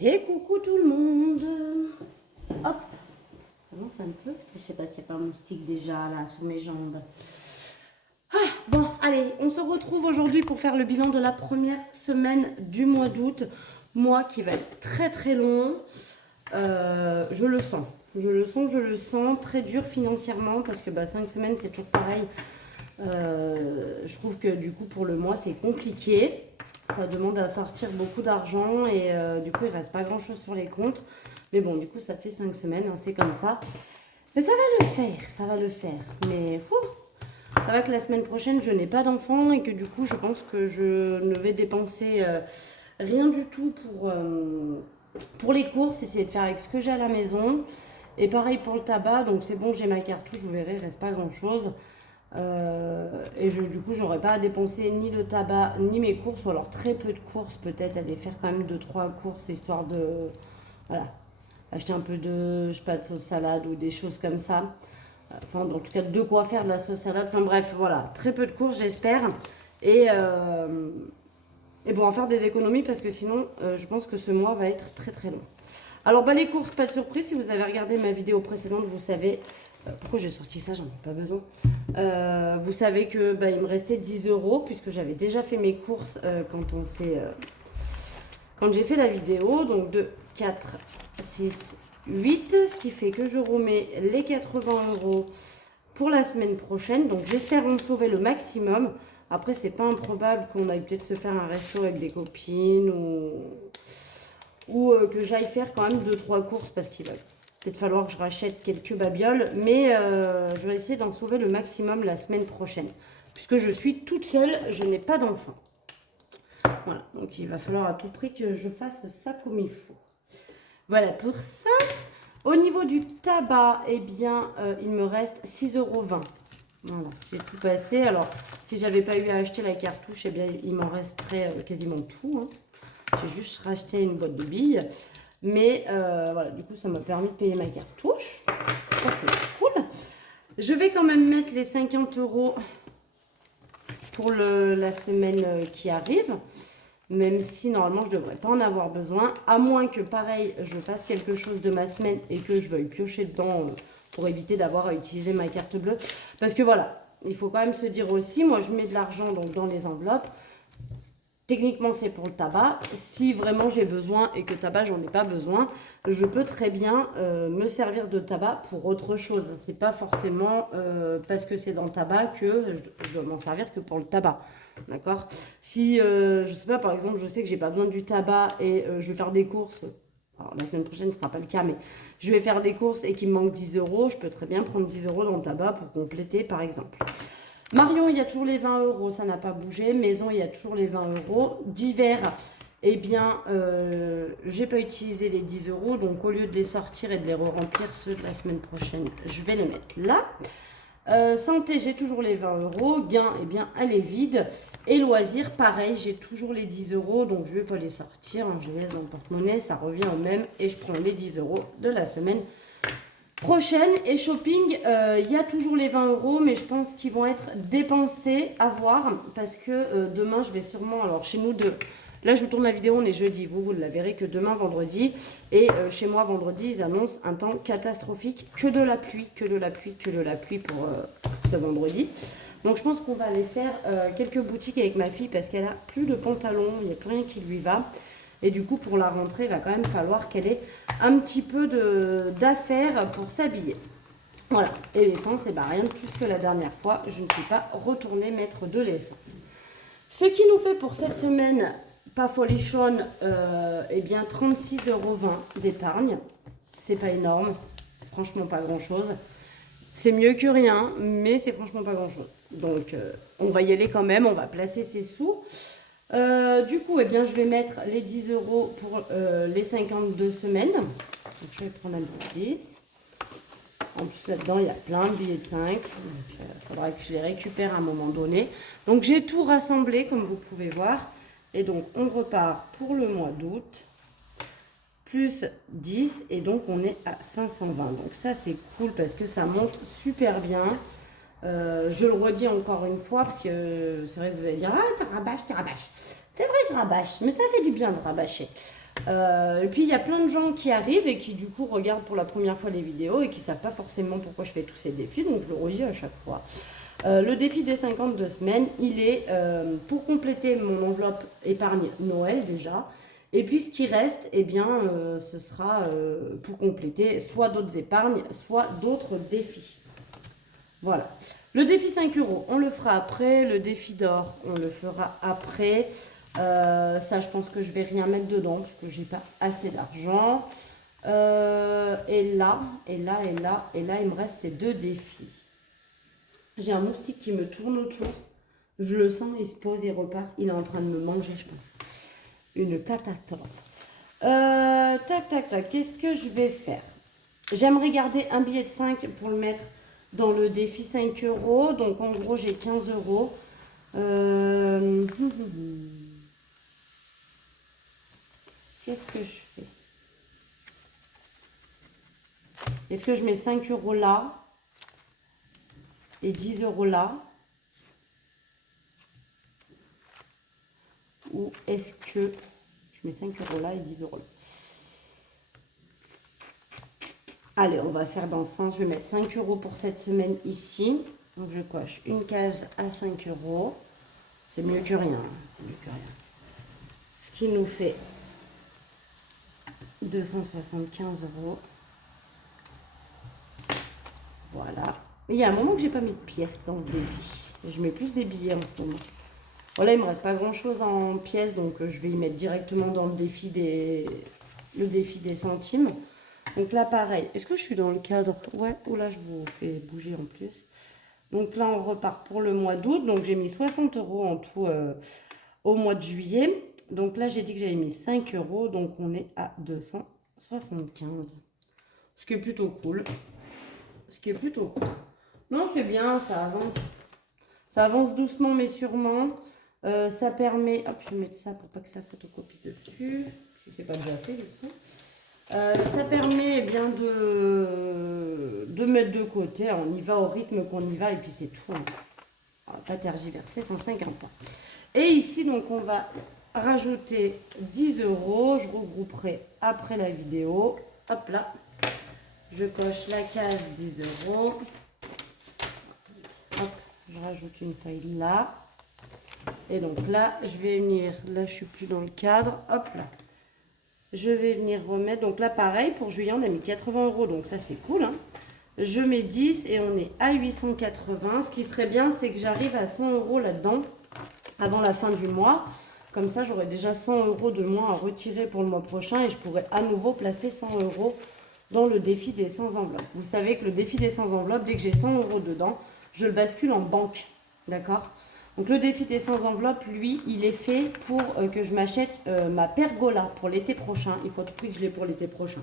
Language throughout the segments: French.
Et coucou tout le monde. Hop. Commence un peu. Je sais pas s'il n'y a pas un moustique déjà là sous mes jambes. Bon, allez, on se retrouve aujourd'hui pour faire le bilan de la première semaine du mois d'août. Mois qui va être très très long. Je le sens. Je le sens. Très dur financièrement parce que 5 semaines c'est toujours pareil. Je trouve que du coup pour le mois c'est compliqué. Ça demande à sortir beaucoup d'argent et du coup il reste pas grand chose sur les comptes. Mais bon, du coup ça fait 5 semaines, hein, c'est comme ça. Mais ça va le faire, ça va le faire. Mais ça va que la semaine prochaine je n'ai pas d'enfant et que du coup je pense que je ne vais dépenser rien du tout pour les courses, essayer de faire avec ce que j'ai à la maison. Et pareil pour le tabac, donc c'est bon, j'ai ma cartouche, vous verrez, il reste pas grand chose. Du coup, j'aurais pas à dépenser ni le tabac ni mes courses, ou alors très peu de courses, peut-être aller faire quand même 2-3 courses histoire de voilà, acheter un peu de, je sais pas, de sauce salade ou des choses comme ça. Enfin, en tout cas, de quoi faire de la sauce salade. Enfin bref, voilà, très peu de courses, j'espère. Et, euh, et bon, en faire des économies parce que sinon, je pense que ce mois va être très très long. Alors, les courses, pas de surprise. Si vous avez regardé ma vidéo précédente, vous savez. Pourquoi j'ai sorti ça, j'en ai pas besoin. Vous savez que il me restait 10 euros puisque j'avais déjà fait mes courses quand j'ai fait la vidéo. Donc 2, 4, 6, 8. Ce qui fait que je remets les 80 euros pour la semaine prochaine. Donc j'espère en sauver le maximum. Après, c'est pas improbable qu'on aille peut-être se faire un resto avec des copines ou que j'aille faire quand même 2-3 courses parce qu'il va peut-être falloir que je rachète quelques babioles. Mais je vais essayer d'en sauver le maximum la semaine prochaine. Puisque je suis toute seule, je n'ai pas d'enfant. Voilà, donc il va falloir à tout prix que je fasse ça comme il faut. Voilà pour ça. Au niveau du tabac, eh bien, il me reste 6,20 €. Voilà, j'ai tout passé. Alors, si j'avais pas eu à acheter la cartouche, eh bien, il m'en resterait quasiment tout. Hein. J'ai juste racheté une boîte de billes. Mais voilà, du coup, ça m'a permis de payer ma cartouche. Ça, c'est cool. Je vais quand même mettre les 50 € pour la semaine qui arrive. Même si normalement je ne devrais pas en avoir besoin. À moins que pareil, je fasse quelque chose de ma semaine et que je veuille piocher dedans pour éviter d'avoir à utiliser ma carte bleue. Parce que voilà, il faut quand même se dire aussi, moi je mets de l'argent donc dans les enveloppes. Techniquement, c'est pour le tabac. Si vraiment j'ai besoin et que tabac, j'en ai pas besoin, je peux très bien me servir de tabac pour autre chose. C'est pas forcément parce que c'est dans le tabac que je dois m'en servir que pour le tabac. D'accord? Si, je sais pas, par exemple, je sais que j'ai pas besoin du tabac et je vais faire des courses. Alors, la semaine prochaine, ce sera pas le cas, mais je vais faire des courses et qu'il me manque 10 €. Je peux très bien prendre 10 € dans le tabac pour compléter, par exemple. Marion, il y a toujours les 20 €, ça n'a pas bougé. Maison, il y a toujours les 20 €. Divers, eh bien, j'ai pas utilisé les 10 €. Donc, au lieu de les sortir et de les re-remplir, ceux de la semaine prochaine, je vais les mettre là. Santé, j'ai toujours les 20 €. Gain, eh bien, elle est vide. Et loisirs, pareil, j'ai toujours les 10 €. Donc, je vais pas les sortir. Je les laisse dans le porte-monnaie. Ça revient au même. Et je prends les 10 € de la semaine prochaine. Et shopping, il y a toujours les 20 €, mais je pense qu'ils vont être dépensés à voir parce que demain je vais sûrement, alors chez nous là je vous tourne la vidéo, on est jeudi, vous la verrez que demain vendredi, et chez moi vendredi ils annoncent un temps catastrophique, que de la pluie, que de la pluie, que de la pluie pour ce vendredi. Donc je pense qu'on va aller faire quelques boutiques avec ma fille parce qu'elle a plus de pantalons, il n'y a plus rien qui lui va. Et du coup, pour la rentrée, il va quand même falloir qu'elle ait un petit peu d'affaires pour s'habiller. Voilà. Et l'essence, c'est rien de plus que la dernière fois. Je ne suis pas retournée mettre de l'essence. Ce qui nous fait pour cette semaine, pas folichonne, eh bien 36,20 € d'épargne. C'est pas énorme. C'est franchement pas grand-chose. C'est mieux que rien, mais c'est franchement pas grand-chose. Donc, on va y aller quand même. On va placer ses sous. Du coup, eh bien, je vais mettre les 10 € pour les 52 semaines. Donc, je vais prendre un peu 10. En plus, là-dedans, il y a plein de billets de 5. Donc, il faudra que je les récupère à un moment donné. Donc, j'ai tout rassemblé, comme vous pouvez voir. Et donc, on repart pour le mois d'août. Plus 10. Et donc, on est à 520. Donc, ça, c'est cool parce que ça monte super bien. Je le redis encore une fois parce que c'est vrai que vous allez dire ah tu rabâches. C'est vrai je rabâche, mais ça fait du bien de rabâcher. Et puis il y a plein de gens qui arrivent et qui du coup regardent pour la première fois les vidéos et qui ne savent pas forcément pourquoi je fais tous ces défis, donc je le redis à chaque fois. Le défi des 52 semaines, il est pour compléter mon enveloppe épargne Noël déjà. Et puis ce qui reste, eh bien, ce sera pour compléter soit d'autres épargnes, soit d'autres défis. Voilà. Le défi 5 euros, on le fera après. Le défi d'or, on le fera après. Ça, je pense que je vais rien mettre dedans parce que j'ai pas assez d'argent. Et là, il me reste ces deux défis. J'ai un moustique qui me tourne autour. Je le sens, il se pose, il repart. Il est en train de me manger, je pense. Une catastrophe. Tac. Qu'est-ce que je vais faire? J'aimerais garder un billet de 5 pour le mettre dans le défi 5 euros. Donc, en gros, j'ai 15 euros. Qu'est-ce que je fais? Est-ce que je mets 5 euros là et 10 euros là? Ou est-ce que je mets 5 euros là et 10 euros là? Allez, on va faire dans le sens. Je vais mettre 5 euros pour cette semaine ici. Donc, je coche une case à 5 euros. C'est mieux que rien. C'est mieux que rien. Ce qui nous fait 275 euros. Voilà. Il y a un moment que j'ai pas mis de pièces dans ce défi. Je mets plus des billets en ce moment. Voilà, il me reste pas grand chose en pièces, donc je vais y mettre directement dans le défi des centimes. Donc là, pareil. Est-ce que je suis dans le cadre? Ouais, ou là, je vous fais bouger en plus. Donc là, on repart pour le mois d'août. Donc j'ai mis 60 euros en tout au mois de juillet. Donc là, j'ai dit que j'avais mis 5 euros. Donc on est à 275. Ce qui est plutôt cool. Non, c'est bien, ça avance. Ça avance doucement mais sûrement. Ça permet... Hop, je vais mettre ça pour pas que ça photocopie dessus. Si c'est pas déjà fait du coup. Ça permet eh bien de mettre de côté. On y va au rythme qu'on y va et puis c'est tout. On va pas tergiverser 150 ans. Et ici, donc, on va rajouter 10 euros. Je regrouperai après la vidéo. Hop là. Je coche la case 10 euros. Hop, je rajoute une feuille là. Et donc là, je vais venir... Là, je suis plus dans le cadre. Hop là. Je vais venir remettre, donc là pareil, pour juillet on a mis 80 euros, donc ça c'est cool. Hein. Je mets 10 et on est à 880. Ce qui serait bien, c'est que j'arrive à 100 euros là-dedans avant la fin du mois. Comme ça, j'aurai déjà 100 euros de moins à retirer pour le mois prochain et je pourrai à nouveau placer 100 euros dans le défi des 100 enveloppes. Vous savez que le défi des 100 enveloppes, dès que j'ai 100 euros dedans, je le bascule en banque. D'accord ? Donc le défi des 100 enveloppes, lui, il est fait pour que je m'achète ma pergola pour l'été prochain. Il faut à tout prix que je l'ai pour l'été prochain.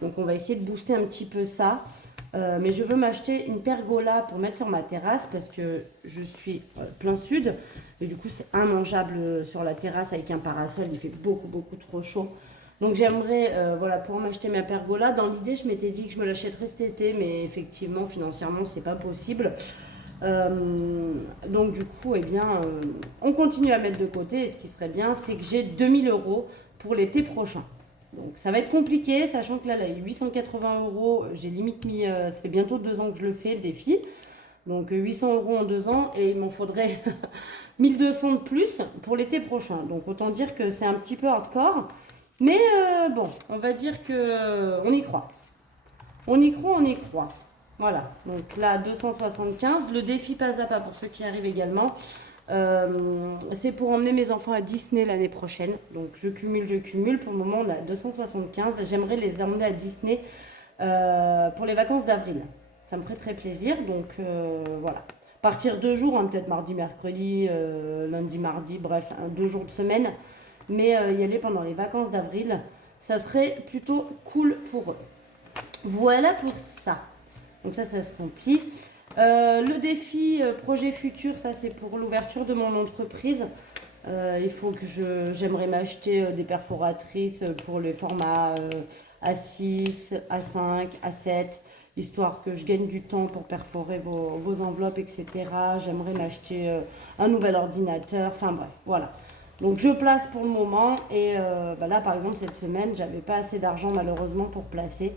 Donc on va essayer de booster un petit peu ça. Mais je veux m'acheter une pergola pour mettre sur ma terrasse parce que je suis plein sud. Et du coup, c'est immangeable sur la terrasse avec un parasol. Il fait beaucoup trop chaud. Donc j'aimerais voilà, pouvoir m'acheter ma pergola. Dans l'idée, je m'étais dit que je me l'achèterais cet été. Mais effectivement, financièrement, c'est pas possible. Donc du coup, eh bien, on continue à mettre de côté. Et ce qui serait bien, c'est que j'ai 2000 euros pour l'été prochain. Donc ça va être compliqué, sachant que là, 880 euros, j'ai limite mis, ça fait bientôt 2 ans que je le fais, le défi. Donc 800 euros en 2 ans et il m'en faudrait 1200 de plus pour l'été prochain. Donc autant dire que c'est un petit peu hardcore. Mais bon, on va dire que on y croit. On y croit. Voilà, donc là 275, le défi pas à pas pour ceux qui arrivent également. C'est pour emmener mes enfants à Disney l'année prochaine. Donc je cumule. Pour le moment, on a 275. J'aimerais les emmener à Disney pour les vacances d'avril. Ça me ferait très plaisir. Donc voilà. Partir 2 jours, hein, peut-être mardi, mercredi, lundi, mardi, bref, 2 jours de semaine. Mais y aller pendant les vacances d'avril, ça serait plutôt cool pour eux. Voilà pour ça. Donc ça se remplit. Le défi projet futur, ça c'est pour l'ouverture de mon entreprise. Il faut que j'aimerais m'acheter des perforatrices pour les formats A6, A5, A7, histoire que je gagne du temps pour perforer vos enveloppes, etc. J'aimerais m'acheter un nouvel ordinateur, enfin bref, voilà. Donc je place pour le moment et là par exemple cette semaine j'avais pas assez d'argent malheureusement pour placer.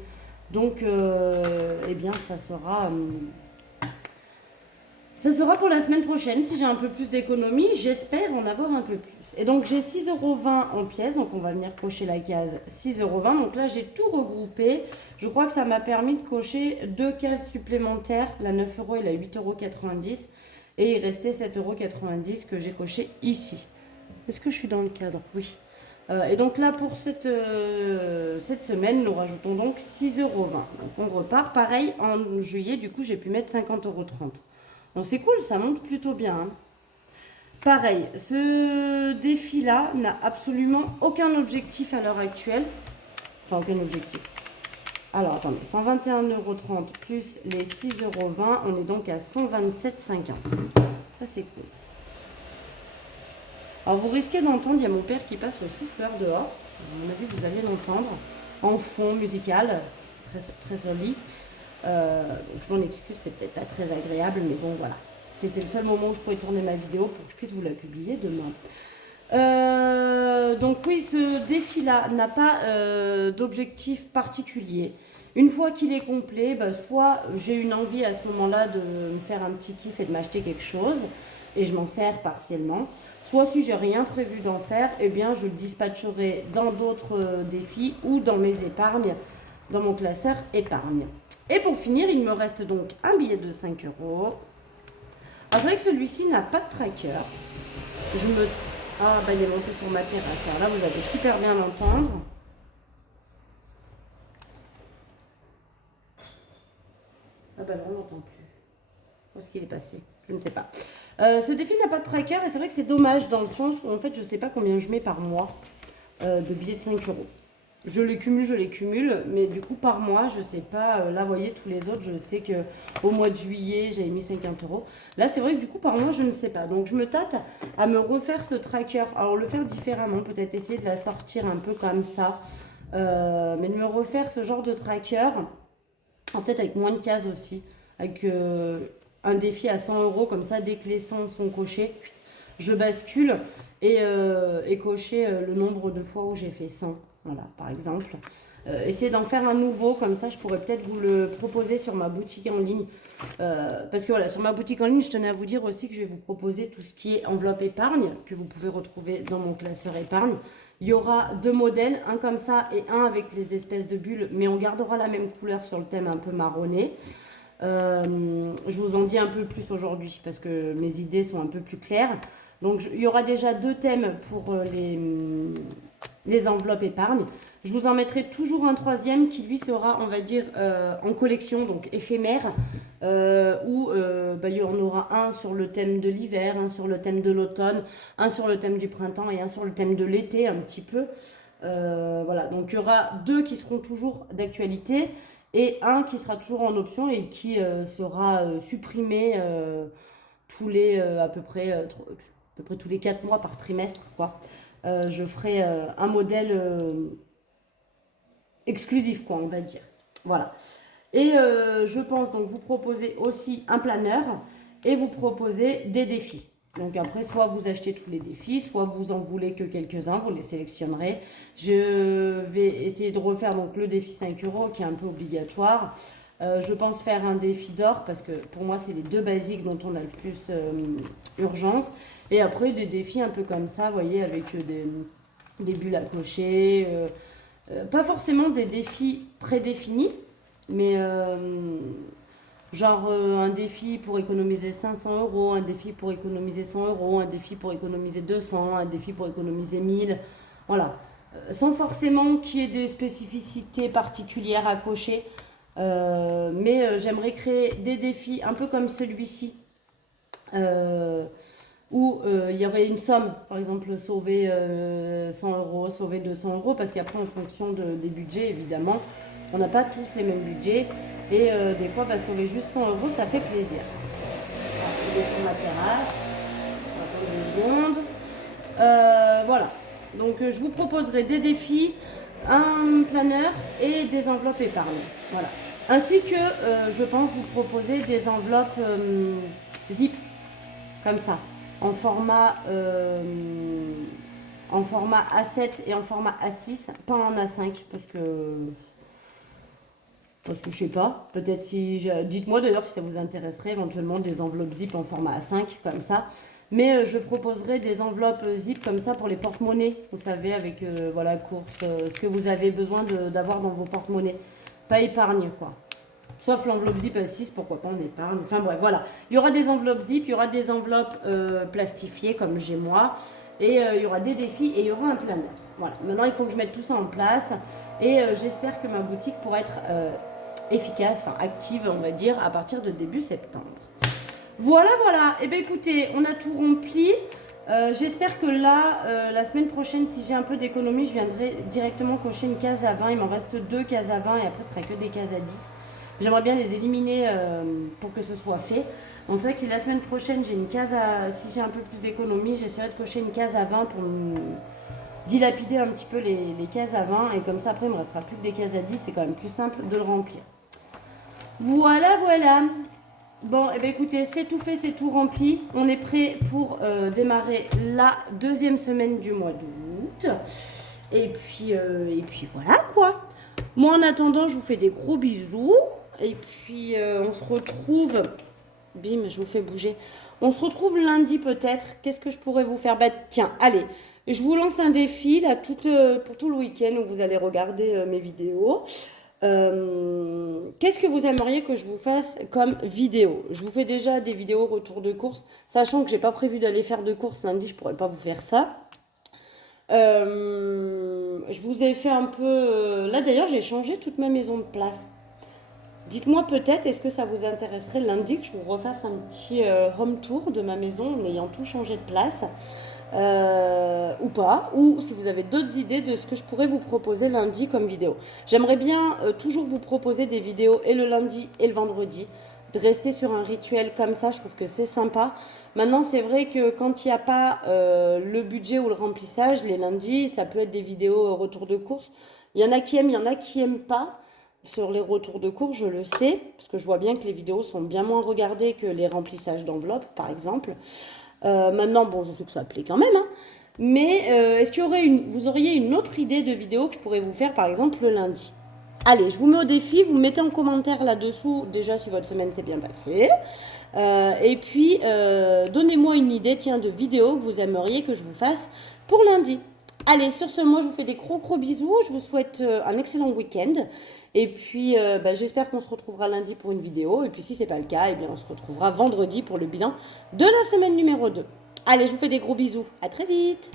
Donc eh bien ça sera pour la semaine prochaine si j'ai un peu plus d'économie, j'espère en avoir un peu plus. Et donc j'ai 6,20 € en pièces, donc on va venir cocher la case 6,20 €. Donc là j'ai tout regroupé, je crois que ça m'a permis de cocher 2 cases supplémentaires, la 9 € et la 8,90 €. Et il restait 7,90 € que j'ai coché ici. Est-ce que je suis dans le cadre? Oui. Et donc là, pour cette semaine, nous rajoutons donc 6,20 €. Donc on repart. Pareil, en juillet, du coup, j'ai pu mettre 50,30 €. Donc c'est cool, ça monte plutôt bien. Hein. Pareil, ce défi-là n'a absolument aucun objectif à l'heure actuelle. Enfin, aucun objectif. Alors, attendez, 121,30 € plus les 6,20 €, on est donc à 127,50 €. Ça, c'est cool. Alors vous risquez d'entendre, il y a mon père qui passe le souffleur dehors. À mon avis, vous allez l'entendre en fond musical, très, très joli. Donc je m'en excuse, c'est peut-être pas très agréable, mais bon voilà. C'était le seul moment où je pourrais tourner ma vidéo pour que je puisse vous la publier demain. Donc oui, ce défi-là n'a pas d'objectif particulier. Une fois qu'il est complet, soit j'ai une envie à ce moment-là de me faire un petit kiff et de m'acheter quelque chose, et je m'en sers partiellement. Soit si j'ai rien prévu d'en faire, eh bien je le dispatcherai dans d'autres défis ou dans mes épargnes, dans mon classeur épargne. Et pour finir, il me reste donc un billet de 5 €. Alors c'est vrai que celui-ci n'a pas de tracker. Ah il est monté sur ma terrasse. Alors là, vous allez super bien l'entendre. Ah là, on n'entend plus. Où est-ce qu'il est passé? Je ne sais pas. Ce défi n'a pas de tracker et c'est vrai que c'est dommage dans le sens où en fait je ne sais pas combien je mets par mois de billets de 5 €. Je les cumule, mais du coup par mois je ne sais pas. Là vous voyez tous les autres, je sais que au mois de juillet j'avais mis 50 €. Là c'est vrai que du coup par mois je ne sais pas. Donc je me tâte à me refaire ce tracker. Alors le faire différemment, peut-être essayer de la sortir un peu comme ça. Mais de me refaire ce genre de tracker, peut-être avec moins de cases aussi. Avec un défi à 100 € comme ça, dès que les 100 sont cochés, je bascule et cocher le nombre de fois où j'ai fait 100. Voilà, par exemple. Essayer d'en faire un nouveau, comme ça je pourrais peut-être vous le proposer sur ma boutique en ligne. Parce que voilà, sur ma boutique en ligne, je tenais à vous dire aussi que je vais vous proposer tout ce qui est enveloppe épargne, que vous pouvez retrouver dans mon classeur épargne. Il y aura 2 modèles, un comme ça et un avec les espèces de bulles, mais on gardera la même couleur sur le thème un peu marronné. Je vous en dis un peu plus aujourd'hui parce que mes idées sont un peu plus claires. Donc il y aura déjà 2 thèmes pour les enveloppes épargne. Je vous en mettrai toujours un 3e qui lui sera, on va dire, en collection, donc éphémère, où il y en aura un sur le thème de l'hiver, un sur le thème de l'automne, un sur le thème du printemps et un sur le thème de l'été un petit peu. Voilà, donc il y aura 2 qui seront toujours d'actualité et un qui sera toujours en option et qui sera supprimé tous les à peu près tous les 4 mois par trimestre quoi. Je ferai un modèle exclusif quoi on va dire. Voilà. Et je pense donc vous proposer aussi un planeur et vous proposer des défis. Donc après, soit vous achetez tous les défis, soit vous en voulez que quelques-uns, vous les sélectionnerez. Je vais essayer de refaire donc le défi 5 € qui est un peu obligatoire. Je pense faire un défi d'or parce que pour moi, c'est les 2 basiques dont on a le plus urgence. Et après, des défis un peu comme ça, vous voyez, avec des bulles à cocher. Pas forcément des défis prédéfinis, mais genre un défi pour économiser 500 €, un défi pour économiser 100 €, un défi pour économiser 200, un défi pour économiser 1000. Voilà. Sans forcément qu'il y ait des spécificités particulières à cocher. Mais j'aimerais créer des défis un peu comme celui-ci. Où il y aurait une somme, par exemple sauver 100 €, sauver 200 €, parce qu'après en fonction des budgets évidemment, on n'a pas tous les mêmes budgets et des fois sauver juste 100 € ça fait plaisir. Alors, je vais sur ma terrasse, on va attendre 2 secondes. Voilà, donc je vous proposerai des défis, un planeur et des enveloppes épargne. Voilà. Ainsi que je pense vous proposer des enveloppes zip, comme ça, en format en format A7 et en format A6, pas en A5 parce que je sais pas, peut-être dites-moi d'ailleurs si ça vous intéresserait éventuellement des enveloppes zip en format A5 comme ça. Mais je proposerai des enveloppes zip comme ça pour les porte-monnaies, vous savez, avec voilà, courses, ce que vous avez besoin d'avoir dans vos porte-monnaies. Pas épargne quoi. Sauf l'enveloppe zip A6, pourquoi pas en épargne. Enfin bref, voilà. Il y aura des enveloppes zip, il y aura des enveloppes plastifiées comme j'ai moi. Et il y aura des défis et il y aura un planeur. Voilà. Maintenant, il faut que je mette tout ça en place. Et j'espère que ma boutique pourra être efficace, enfin active, on va dire, à partir de début septembre. Voilà, voilà. Et bien écoutez, on a tout rempli. J'espère que là, la semaine prochaine, si j'ai un peu d'économie, je viendrai directement cocher une case à 20. Il m'en reste 2 cases à 20 et après, ce sera que des cases à 10. J'aimerais bien les éliminer pour que ce soit fait. Donc c'est vrai que si la semaine prochaine, j'ai une case à... Si j'ai un peu plus d'économie, j'essaierai de cocher une case à 20 pour dilapider un petit peu les cases à 20. Et comme ça, après, il me restera plus que des cases à 10. C'est quand même plus simple de le remplir. Voilà, voilà. Bon, et bien écoutez, c'est tout fait, c'est tout rempli. On est prêt pour démarrer la deuxième semaine du mois d'août. Et puis voilà quoi. Moi en attendant, je vous fais des gros bisous. Et puis on se retrouve... Bim, je vous fais bouger. On se retrouve lundi peut-être. Qu'est-ce que je pourrais vous faire? Bah tiens, allez. Je vous lance un défi là, pour tout le week-end où vous allez regarder mes vidéos. Qu'est-ce que vous aimeriez que je vous fasse comme vidéo? Je vous fais déjà des vidéos retour de course, sachant que j'ai pas prévu d'aller faire de course lundi, je pourrais pas vous faire ça. Je vous ai fait un peu... Là d'ailleurs j'ai changé toute ma maison de place. Dites-moi peut-être, est-ce que ça vous intéresserait lundi que je vous refasse un petit home tour de ma maison en ayant tout changé de place ou pas, ou si vous avez d'autres idées de ce que je pourrais vous proposer lundi comme vidéo. J'aimerais bien toujours vous proposer des vidéos et le lundi et le vendredi, de rester sur un rituel comme ça, je trouve que c'est sympa. Maintenant, c'est vrai que quand il n'y a pas le budget ou le remplissage, les lundis, ça peut être des vidéos retour de course. Il y en a qui aiment, il y en a qui n'aiment pas. Sur les retours de course, je le sais, parce que je vois bien que les vidéos sont bien moins regardées que les remplissages d'enveloppes, par exemple. Maintenant, bon, je sais que ça plaît quand même, hein. Mais est-ce qu'il y aurait vous auriez une autre idée de vidéo que je pourrais vous faire, par exemple, le lundi? Allez, je vous mets au défi, vous mettez en commentaire là-dessous, déjà, si votre semaine s'est bien passée. Et puis, donnez-moi une idée, tiens, de vidéo que vous aimeriez que je vous fasse pour lundi. Allez, sur ce, moi, je vous fais des gros bisous. Je vous souhaite un excellent week-end. Et puis, j'espère qu'on se retrouvera lundi pour une vidéo. Et puis, si ce n'est pas le cas, eh bien, on se retrouvera vendredi pour le bilan de la semaine numéro 2. Allez, je vous fais des gros bisous. À très vite.